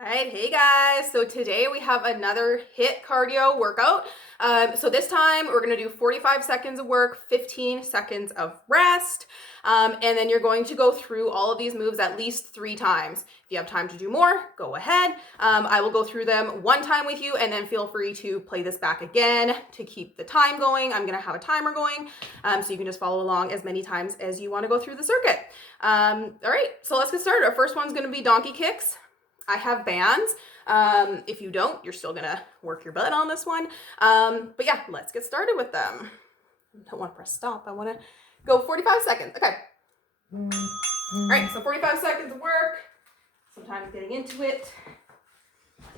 All right, hey guys. So today we have another HIIT cardio workout. So this time we're gonna do 45 seconds of work, 15 seconds of rest. And then you're going to go through all of these moves at least 3 times. If you have time to do more, go ahead. I will go through them one time with you and then feel free to play this back again to keep the time going. I'm gonna have a timer going, so you can just follow along as many times as you wanna go through the circuit. All right, so let's get started. Our first one's gonna be donkey kicks. I have bands. If you don't, you're still gonna work your butt on this one. But yeah, let's get started with them. I don't want to press stop. I want to go 45 seconds. Okay. All right, so 45 seconds of work. Sometimes getting into it.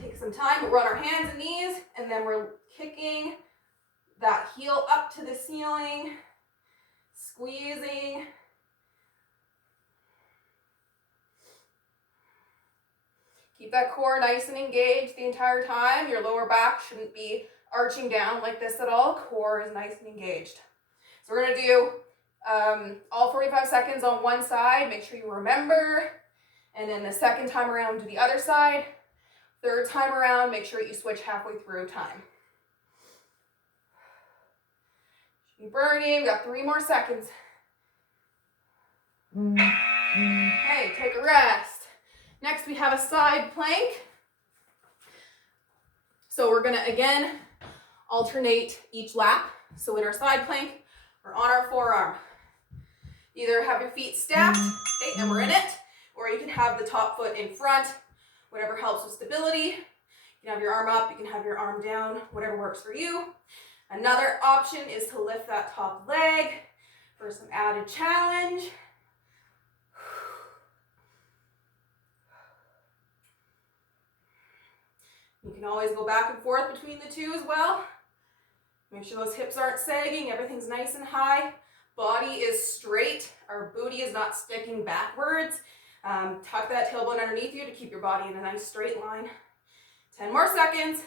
Take some time. We'll run our hands and knees, and then we're kicking that heel up to the ceiling, squeezing. Keep that core nice and engaged the entire time. Your lower back shouldn't be arching down like this at all. Core is nice and engaged. So we're gonna do all 45 seconds on one side. Make sure you remember. And then the second time around, do the other side. Third time around, make sure you switch halfway through time. Should be burning. We've got 3 more seconds. Okay, take a rest. Next, we have a side plank. So we're gonna, again, alternate each lap. So in our side plank, we're on our forearm. Either have your feet stacked, okay, and we're in it, or you can have the top foot in front, whatever helps with stability. You can have your arm up, you can have your arm down, whatever works for you. Another option is to lift that top leg for some added challenge. You can always go back and forth between the two as well. Make sure those hips aren't sagging, everything's nice and high. Body is straight, our booty is not sticking backwards. Tuck that tailbone underneath you to keep your body in a nice straight line. 10 more seconds.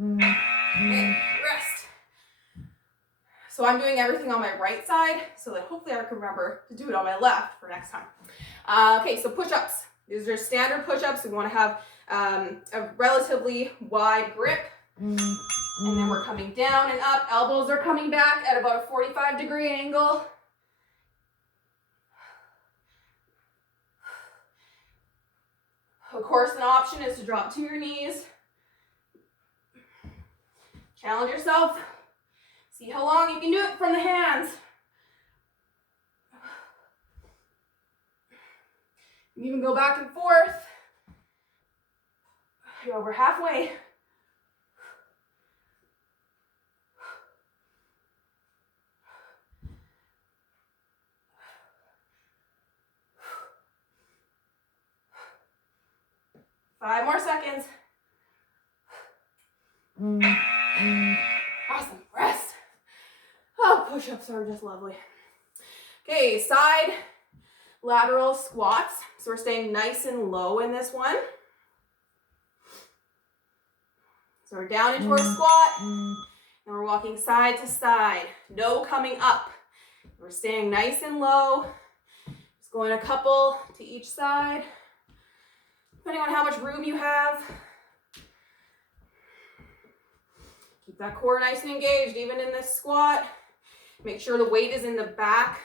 Okay, rest. So I'm doing everything on my right side so that hopefully I can remember to do it on my left for next time. Okay, so push-ups. These are standard push-ups. We want to have a relatively wide grip. And then we're coming down and up. Elbows are coming back at about a 45-degree angle. Of course, an option is to drop to your knees. Challenge yourself. See how long you can do it from the hands. You can even go back and forth. You're over halfway. Five more seconds. Awesome. Rest. Oh, push-ups are just lovely. Okay, side lateral squats. So we're staying nice and low in this one. So we're down into our squat, and we're walking side to side. No coming up. We're staying nice and low. Just going a couple to each side, depending on how much room you have. Keep that core nice and engaged, even in this squat. Make sure the weight is in the back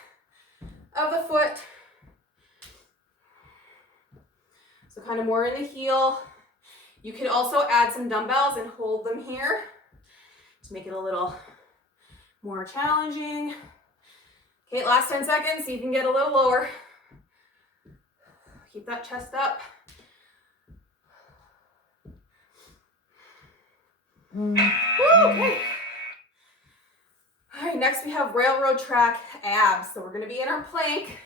of the foot. So kind of more in the heel. You can also add some dumbbells and hold them here to make it a little more challenging. Okay, last 10 seconds, see if you can get a little lower. Keep that chest up. Okay. All right, next we have railroad track abs. So we're gonna be in our plank.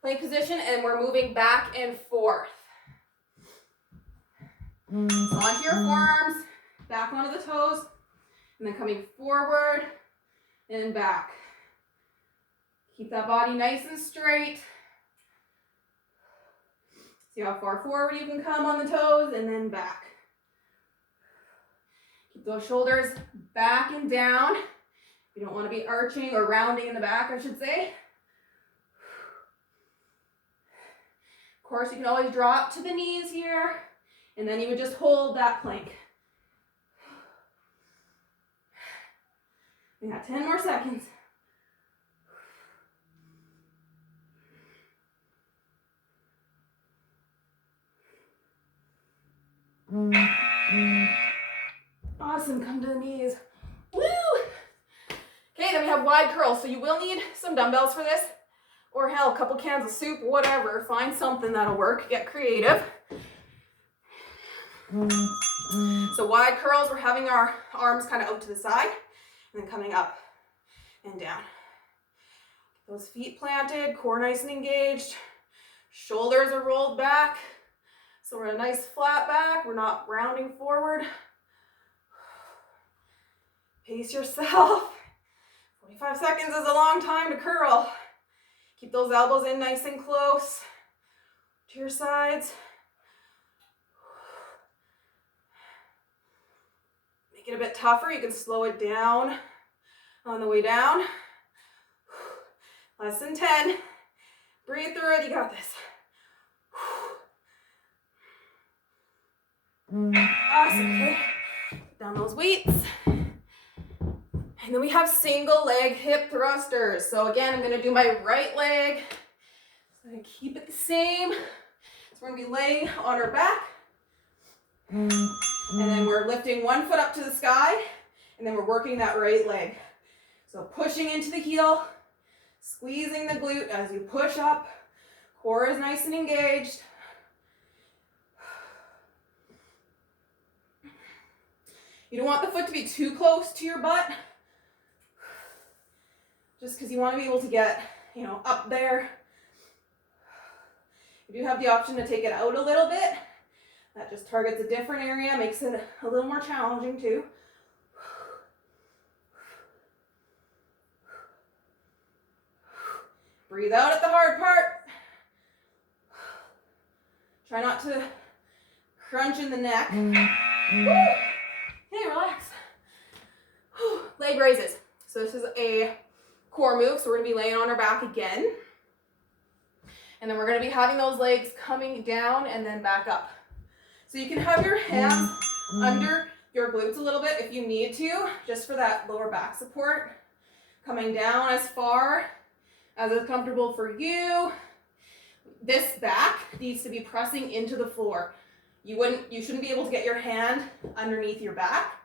Plank position, and we're moving back and forth. So onto your forearms, back onto the toes, and then coming forward and back. Keep that body nice and straight. See how far forward you can come on the toes, and then back. Keep those shoulders back and down. You don't want to be arching or rounding in the back, I should say. Of course, you can always drop to the knees here, and then you would just hold that plank. We got 10 more seconds. Awesome, come to the knees. Woo! Okay, then we have wide curls. So you will need some dumbbells for this, or hell, a couple cans of soup, whatever. Find something that'll work, get creative. So wide curls, we're having our arms kind of out to the side, and then coming up and down. Those feet planted, core nice and engaged. Shoulders are rolled back. So we're in a nice flat back. We're not rounding forward. Pace yourself. 45 seconds is a long time to curl. Keep those elbows in nice and close to your sides. Make it a bit tougher. You can slow it down on the way down. Less than 10. Breathe through it. You got this. Awesome. Okay. Put down those weights. And then we have single leg hip thrusters. So again, I'm going to do my right leg. So I'm going to keep it the same. So we're going to be laying on our back. And then we're lifting one foot up to the sky. And then we're working that right leg. So pushing into the heel. Squeezing the glute as you push up. Core is nice and engaged. You don't want the foot to be too close to your butt. Just because you want to be able to get, up there. You do have the option to take it out a little bit. That just targets a different area, makes it a little more challenging too. Breathe out at the hard part. Try not to crunch in the neck. Hey, relax. Leg raises. So this is a core move, so we're going to be laying on our back again. And then we're going to be having those legs coming down and then back up. So you can have your hands under your glutes a little bit if you need to, just for that lower back support. Coming down as far as is comfortable for you. This back needs to be pressing into the floor. You shouldn't be able to get your hand underneath your back.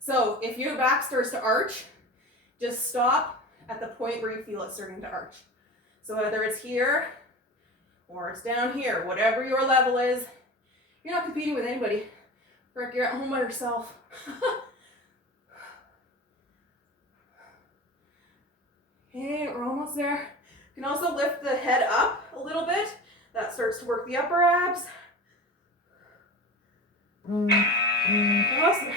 So if your back starts to arch, just stop at the point where you feel it starting to arch. So whether it's here or it's down here, whatever your level is, you're not competing with anybody. Frick, you're at home by yourself. Okay, we're almost there. You can also lift the head up a little bit. That starts to work the upper abs. Awesome.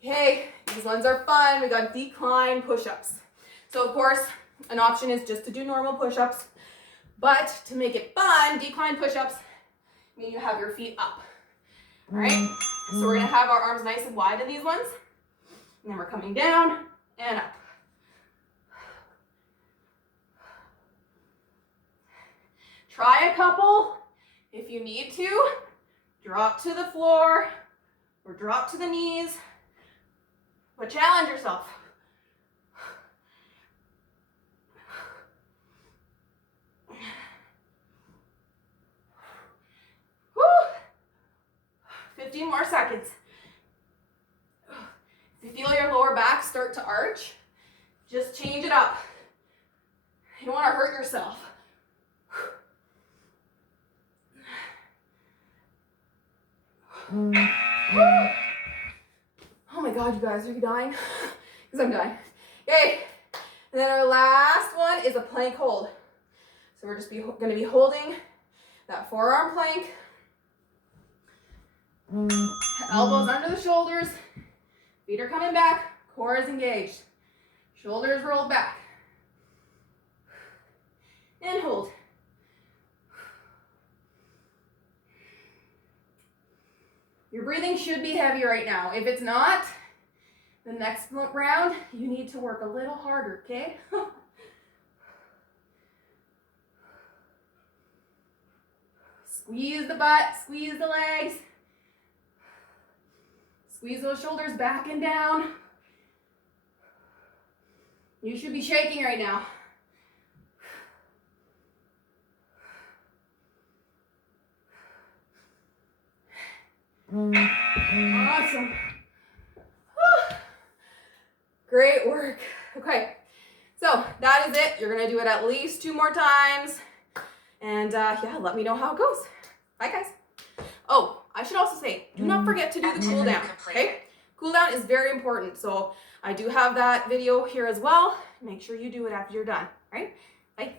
Okay, these ones are fun. We got decline push-ups. So of course, an option is just to do normal push-ups. But to make it fun, decline push-ups mean you have your feet up. All right? So we're going to have our arms nice and wide in these ones. And then we're coming down and up. Try a couple. If you need to, drop to the floor or drop to the knees. But challenge yourself. Woo! 15 more seconds. If you feel your lower back start to arch, just change it up. You don't want to hurt yourself. Oh my God, you guys, are you dying? Because I'm dying. Okay, and then our last one is a plank hold. So we're just going to be holding that forearm plank. Elbows under the shoulders. Feet are coming back. Core is engaged. Shoulders rolled back. And hold. Your breathing should be heavy right now. If it's not, the next round, you need to work a little harder, okay? Squeeze the butt, squeeze the legs. Squeeze those shoulders back and down. You should be shaking right now. Awesome. Great work. Okay, so that is it. You're gonna do it at least 2 more times. And yeah, let me know how it goes. Bye, guys. Oh, I should also say, do not forget to do the cool down, okay? Cool down is very important. So I do have that video here as well. Make sure you do it after you're done, right? Bye.